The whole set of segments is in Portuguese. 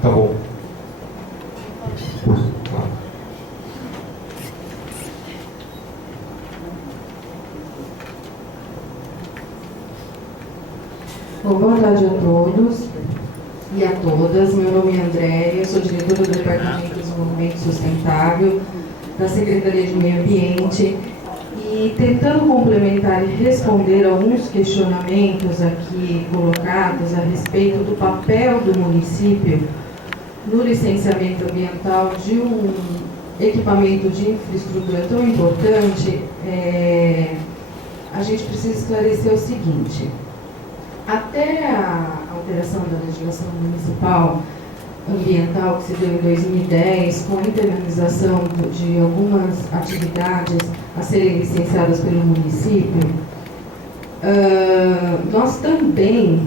Tá bom. Bom, boa tarde a todos e a todas. Meu nome é Andréia, eu sou diretora do Departamento de Desenvolvimento Sustentável da Secretaria de Meio Ambiente e tentando complementar e responder alguns questionamentos aqui colocados a respeito do papel do município no licenciamento ambiental de um equipamento de infraestrutura tão importante, a gente precisa esclarecer o seguinte. Até a alteração da legislação municipal ambiental que se deu em 2010, com a internalização de algumas atividades a serem licenciadas pelo município, nós também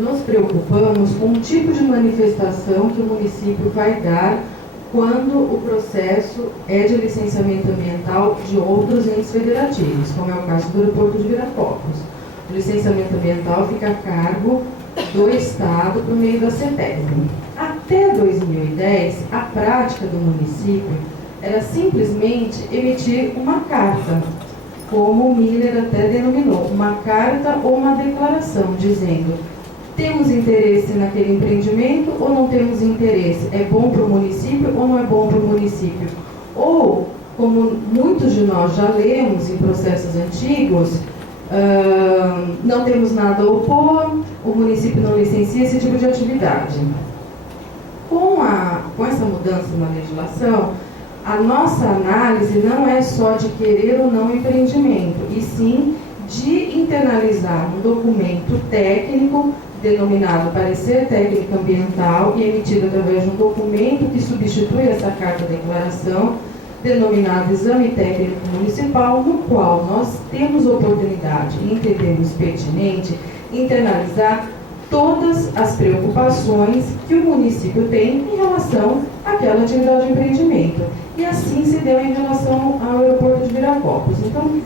nos preocupamos com o tipo de manifestação que o município vai dar quando o processo é de licenciamento ambiental de outros entes federativos, como é o caso do aeroporto de Viracopos. O licenciamento ambiental fica a cargo do Estado por meio da CETESB. Até 2010, a prática do município era simplesmente emitir uma carta, como o Miller até denominou, uma carta ou uma declaração, dizendo: temos interesse naquele empreendimento ou não temos interesse? É bom para o município ou não é bom para o município? Ou, como muitos de nós já lemos em processos antigos, não temos nada a opor, o município não licencia esse tipo de atividade. Com essa mudança na legislação, a nossa análise não é só de querer ou não empreendimento, e sim de internalizar um documento técnico denominado Parecer Técnico Ambiental e emitido através de um documento que substitui essa carta-declaração, denominado Exame Técnico Municipal, no qual nós temos oportunidade e entendemos pertinente internalizar todas as preocupações que o município tem em relação àquela atividade de empreendimento. E assim se deu em relação ao aeroporto de Viracopos. Então,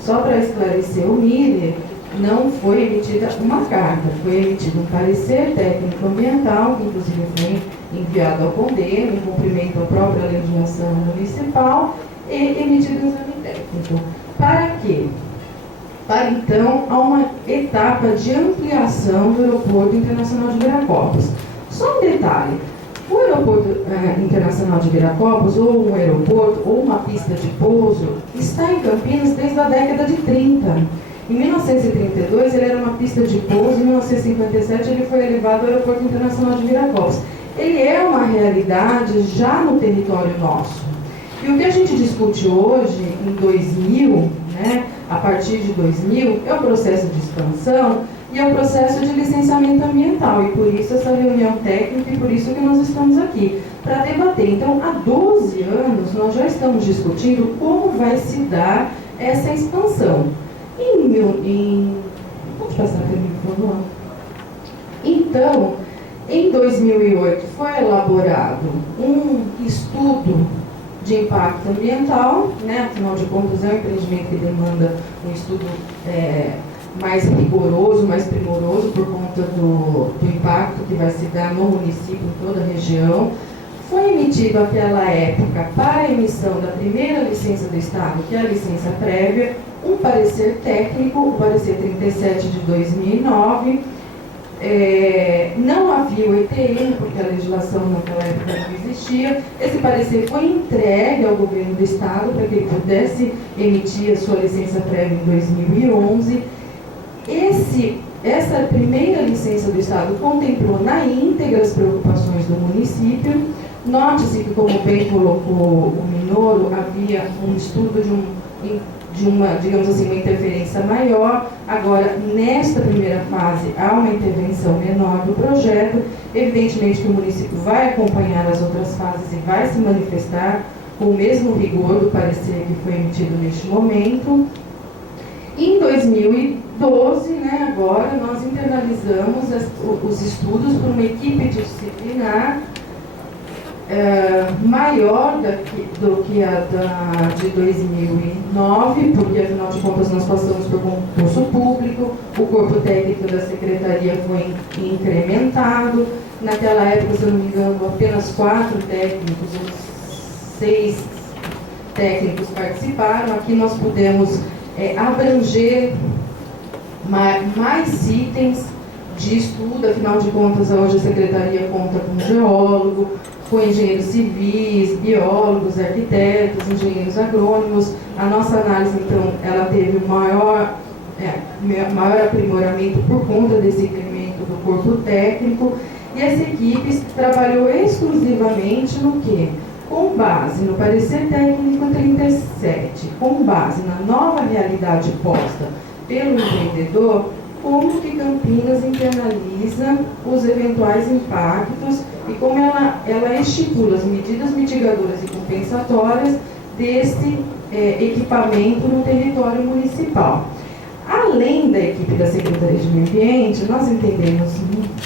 só para esclarecer o Miller, não foi emitida uma carta, foi emitido um parecer técnico ambiental, que inclusive foi enviado ao CONDEM, em cumprimento à própria legislação municipal, e emitido um exame técnico. Para quê? Para então a uma etapa de ampliação do aeroporto internacional de Viracopos. Só um detalhe: o aeroporto internacional de Viracopos, ou um aeroporto, ou uma pista de pouso, está em Campinas desde a década de 30. Em 1932 ele era uma pista de pouso, em 1957 ele foi elevado ao aeroporto internacional de Viracopos. Ele é uma realidade já no território nosso. E o que a gente discute hoje, em 2000, a partir de 2000, é o processo de expansão e é o processo de licenciamento ambiental. E por isso essa reunião técnica e por isso que nós estamos aqui, para debater. Então, há 12 anos, nós já estamos discutindo como vai se dar essa expansão. Pode passar para mim, por favor? Então, em 2008 foi elaborado um estudo de impacto ambiental, afinal de contas é um empreendimento que demanda um estudo mais rigoroso, mais primoroso, por conta do impacto que vai se dar no município, em toda a região. Foi emitido naquela época, para a emissão da primeira licença do Estado, que é a licença prévia, um parecer técnico, o parecer 37 de 2009. Não havia o ETN, porque a legislação naquela época não existia. Esse parecer foi entregue ao governo do Estado para que ele pudesse emitir a sua licença prévia em 2011. Essa primeira licença do Estado contemplou na íntegra as preocupações do município. Note-se que, como bem colocou o Minoro, havia um estudo de uma, digamos assim, uma interferência maior. Agora, nesta primeira fase, há uma intervenção menor do projeto. Evidentemente que o município vai acompanhar as outras fases e vai se manifestar com o mesmo rigor do parecer que foi emitido neste momento. Em 2012, agora, nós internalizamos os estudos por uma equipe disciplinar maior do que a de 2009, porque afinal de contas nós passamos por concurso público, o corpo técnico da secretaria foi incrementado. Naquela época, se eu não me engano, apenas 4 técnicos ou 6 técnicos participaram. Aqui nós pudemos abranger mais itens de estudo, afinal de contas hoje a secretaria conta com geólogo, com engenheiros civis, biólogos, arquitetos, engenheiros agrônomos. A nossa análise, então, ela teve o maior aprimoramento por conta desse incremento do corpo técnico, e essa equipe trabalhou exclusivamente no quê? Com base no parecer técnico 37, com base na nova realidade posta pelo empreendedor, como que Campinas internaliza os eventuais impactos e como ela estipula as medidas mitigadoras e compensatórias desse equipamento no território municipal. Além da equipe da Secretaria de Meio Ambiente, nós entendemos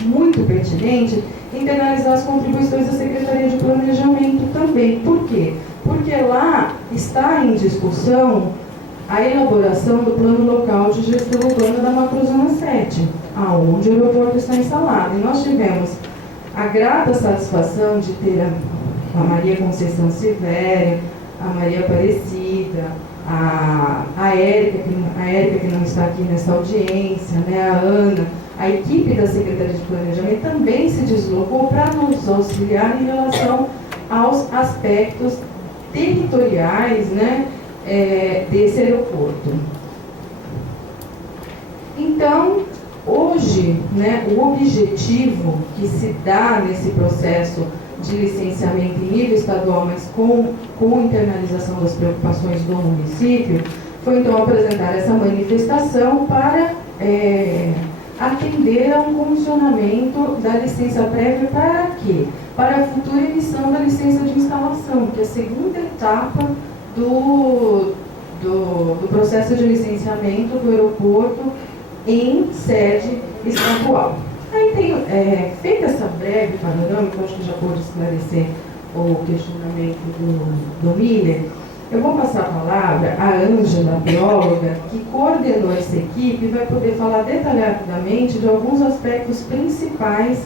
muito pertinente internalizar as contribuições da Secretaria de Planejamento também. Por quê? Porque lá está em discussão a elaboração do Plano Local de Gestão Urbana da Macrozona 7, aonde o aeroporto está instalado. E nós tivemos a grata satisfação de ter a Maria Conceição Silvério, a Maria Aparecida, a Érica, que não está aqui nessa audiência, né, a Ana, a equipe da Secretaria de Planejamento também se deslocou para nos auxiliar em relação aos aspectos territoriais, né, desse aeroporto. Então, hoje, né, o objetivo que se dá nesse processo de licenciamento em nível estadual, mas com internalização das preocupações do município, foi então apresentar essa manifestação para atender a um condicionamento da licença prévia. Para quê? Para a futura emissão da licença de instalação, que é a segunda etapa do processo de licenciamento do aeroporto em sede estadual. Aí tem, feita essa breve panorâmica, acho que já pode esclarecer o questionamento do Miller, eu vou passar a palavra à Ângela, bióloga, que coordenou essa equipe e vai poder falar detalhadamente de alguns aspectos principais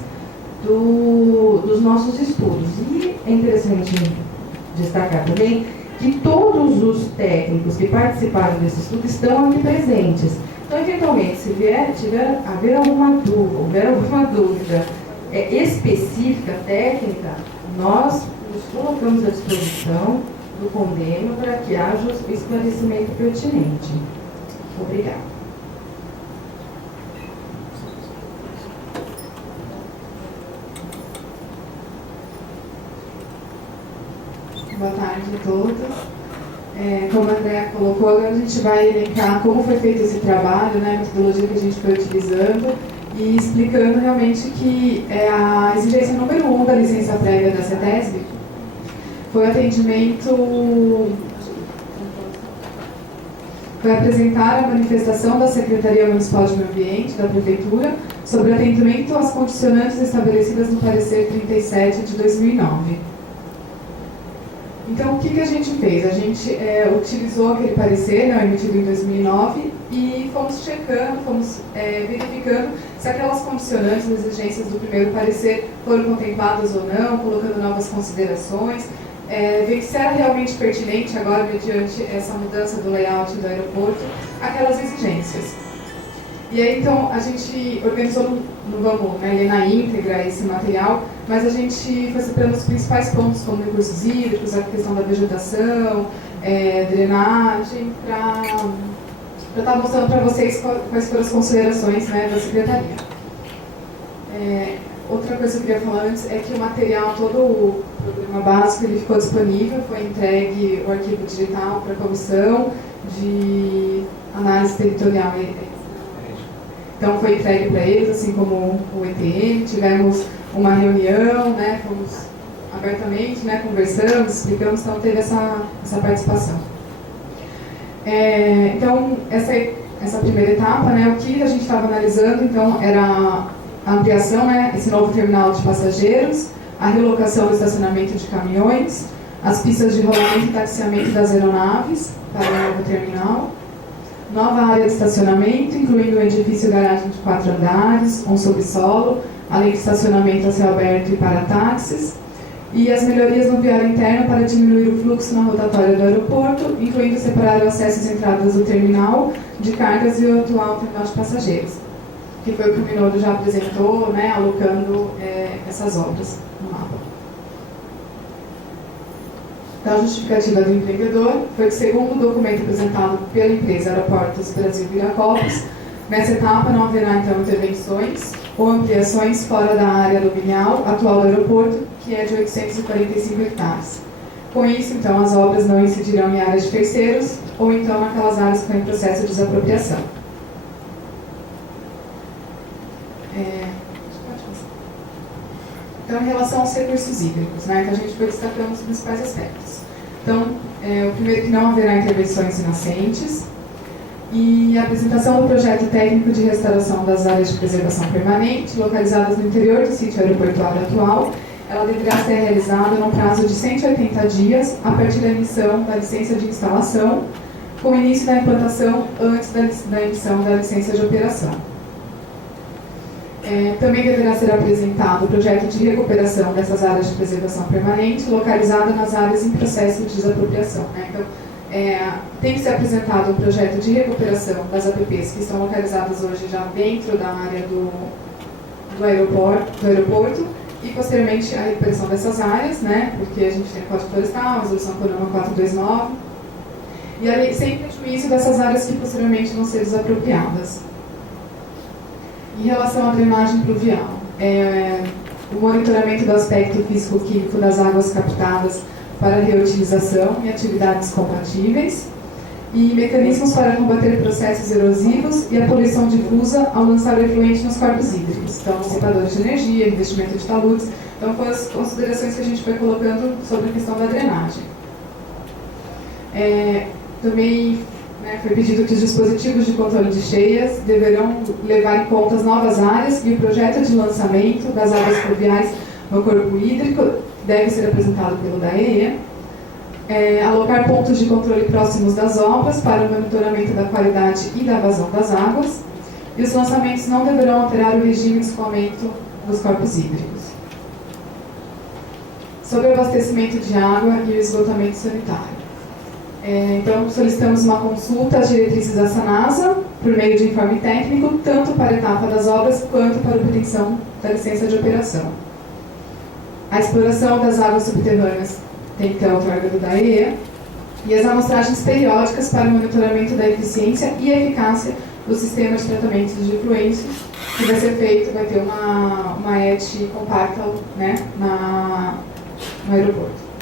dos nossos estudos. E é interessante destacar também que todos os técnicos que participaram desse estudo estão aqui presentes. Então, eventualmente, se houver alguma dúvida específica, técnica, nós nos colocamos à disposição do Condema para que haja o esclarecimento pertinente. Obrigada. Boa tarde a todos. Como a Andrea colocou, agora a gente vai elencar como foi feito esse trabalho, né, a metodologia que a gente foi utilizando e explicando realmente que a exigência número 1 da licença prévia da CETESB foi apresentar a manifestação da Secretaria Municipal de Meio Ambiente, da Prefeitura, sobre atendimento às condicionantes estabelecidas no parecer 37 de 2009. Então, o que a gente fez? A gente utilizou aquele parecer, né, emitido em 2009, e fomos checando, fomos verificando se aquelas condicionantes, exigências do primeiro parecer foram contempladas ou não, colocando novas considerações, ver se era realmente pertinente agora, mediante essa mudança do layout do aeroporto, aquelas exigências. E aí, então, a gente organizou, não vamos ler na íntegra esse material, mas a gente foi separando os principais pontos, como recursos hídricos, a questão da vegetação, drenagem, para estar mostrando para vocês quais foram as considerações, né, da Secretaria. Outra coisa que eu queria falar antes é que o material, todo o programa básico, ele ficou disponível, foi entregue o arquivo digital para a comissão de análise territorial. Então, foi entregue para eles, assim como o ETM, tivemos uma reunião, né, fomos abertamente, né, conversamos, explicamos, então teve essa participação. Então, essa primeira etapa, né, o que a gente estava analisando, então, era a ampliação, né, esse novo terminal de passageiros, a relocação do estacionamento de caminhões, as pistas de rolamento e taxiamento das aeronaves para o novo terminal, nova área de estacionamento, incluindo um edifício garagem de 4 andares, um subsolo, além de estacionamento a céu aberto e para táxis, e as melhorias no viário interno para diminuir o fluxo na rotatória do aeroporto, incluindo separar o acesso e entradas do terminal de cargas e o atual terminal de passageiros, que foi o que o Minoldo já apresentou, né, alocando essas obras no mapa. A justificativa do empreendedor foi que, segundo o documento apresentado pela empresa Aeroportos Brasil Viracopos, nessa etapa não haverá, então, intervenções ou ampliações fora da área aluminial atual do aeroporto, que é de 845 hectares. Com isso, então, as obras não incidirão em áreas de terceiros ou, então, naquelas áreas que estão em processo de desapropriação. Então, em relação aos recursos hídricos, né, então a gente foi destacando os principais aspectos. Então, o primeiro que não haverá intervenções em nascentes, e a apresentação do projeto técnico de restauração das áreas de preservação permanente, localizadas no interior do sítio aeroportuário atual, ela deverá ser realizada no prazo de 180 dias, a partir da emissão da licença de instalação, com início da implantação antes da emissão da licença de operação. Também deverá ser apresentado o projeto de recuperação dessas áreas de preservação permanente, localizada nas áreas em processo de desapropriação, né? Então, tem que ser apresentado um projeto de recuperação das APPs que estão localizadas hoje já dentro da área do aeroporto, e posteriormente a recuperação dessas áreas, né? Porque a gente tem o Código Florestal, a Resolução CONAMA 429, e aí, sem prejuízo dessas áreas que posteriormente vão ser desapropriadas. Em relação à drenagem pluvial, o monitoramento do aspecto físico-químico das águas captadas para reutilização e atividades compatíveis, e mecanismos para combater processos erosivos e a poluição difusa ao lançar o efluente nos corpos hídricos. Então, dissipadores de energia, investimento de taludes. Então, foram as considerações que a gente foi colocando sobre a questão da drenagem. Também foi pedido que os dispositivos de controle de cheias deverão levar em conta as novas áreas, e o projeto de lançamento das águas pluviais no corpo hídrico deve ser apresentado pelo DAEE. Alocar pontos de controle próximos das obras para o monitoramento da qualidade e da vazão das águas, e os lançamentos não deverão alterar o regime de escoamento dos corpos hídricos. Sobre o abastecimento de água e o esgotamento sanitário. Então, solicitamos uma consulta às diretrizes da SANASA, por meio de informe técnico, tanto para a etapa das obras, quanto para a obtenção da licença de operação. A exploração das águas subterrâneas tem que ter a outorga do DAEE, e as amostragens periódicas para o monitoramento da eficiência e eficácia do sistema de tratamento de efluentes, que vai ser feito, vai ter uma ET compacta, né, no aeroporto.